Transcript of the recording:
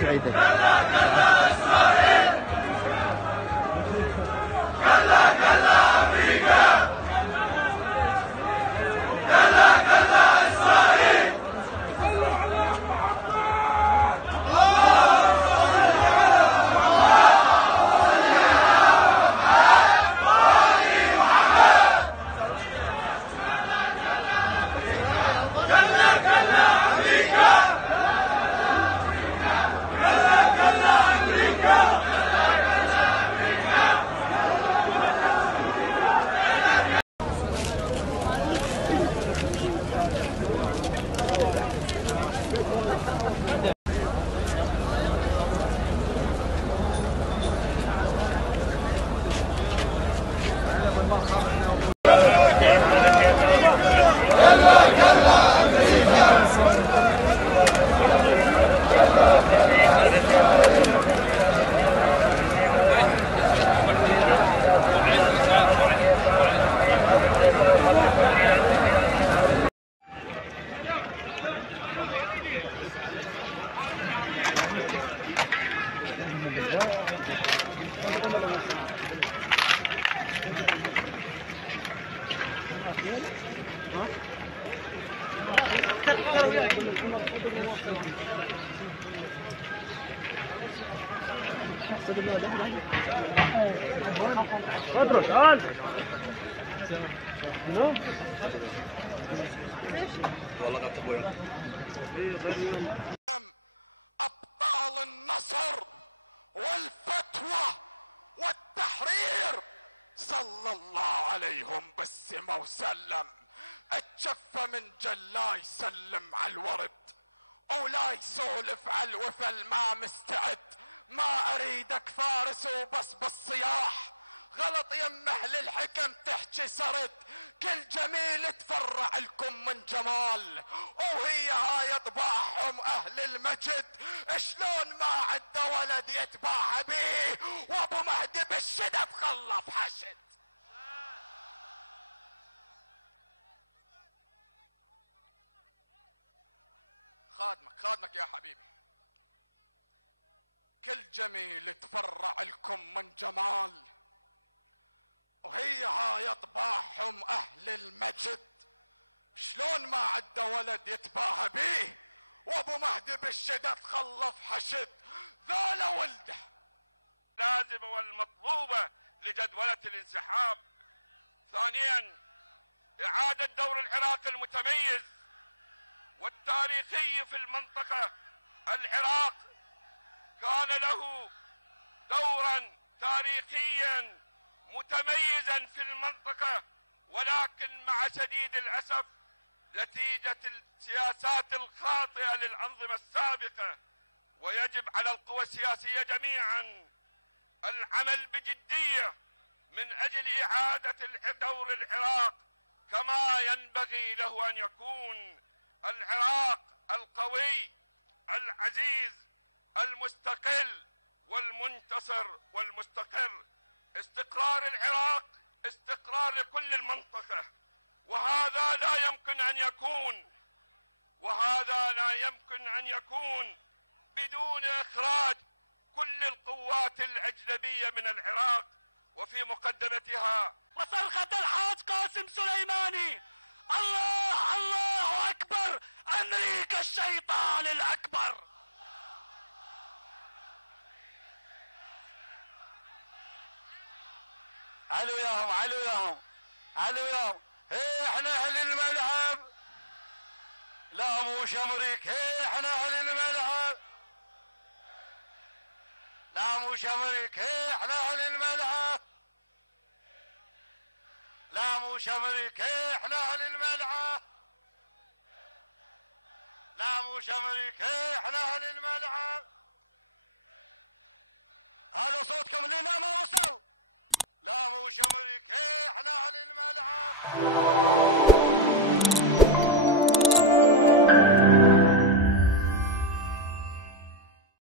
سعيدة. أبطال النصر والفتوى والتحرير صلى الله عليهم بالسما وسلم. اتشفى من جلا يسلم على الورد ولا يسولف على الوفل، ما مستعد، ما اريدك فارس وبس بالصياح. غلط يم اهل الحكم تحكي سرد، كل جميل تفرع لكم من جمال، وهي هاي طباعهم اهل المجد. شلون ما عنده ولد يتباهى بيه، وابو مهدي بالشدة خلف حشد. خادمك يا حبيبي. كل جميل تفرع لكم من جمال، وهي هاي طباعهم اهل المجد. شلون ما عنده ولد يتباهى بيه، وابو مهدي بالشدة تخلف حشد. ذولا ولده اللازمة والمطلوبة لجدولة الانسحاب. ثانيا، إعادة دور العراق المتميز والتاريخي في المنطقة. العراق كان له دورا تاريخيا متميزا في المنطقة، ولكن مع شديد الأسف نتيجة السياسات الخاطئة للأنظمة السابقة. ويجب على القوى السياسية جميعا العمل بجدية من أجل إعادة دور العراق كما ينبغي له أن يكون. العراق القوي العزيز المستقل والمنتصر والمستقر. استقرار العراق استقرار لكل المنطقة، وهذا لا يمكن أن يكون بدون إخراج كل القوات الأجنبية من العراق، وفي مقدمتها وصرخة الحاج قاسم سليماني: الله الله أكبر، أمريكا الشيطان الأكبر. علو ياهم هي احنا اهل الملعب، لا مو شمريك. هي احنا اهل الملعب، لا مو شمريك. هي احنا اهل الملعب، لا مو شمريك. هي احنا اهل الملعب، لا مو شمريك. هي احنا اهل الملعب. هذا صوتكم لنا ما وصل. لا مو شمريك. هي احنا اهل الملعب.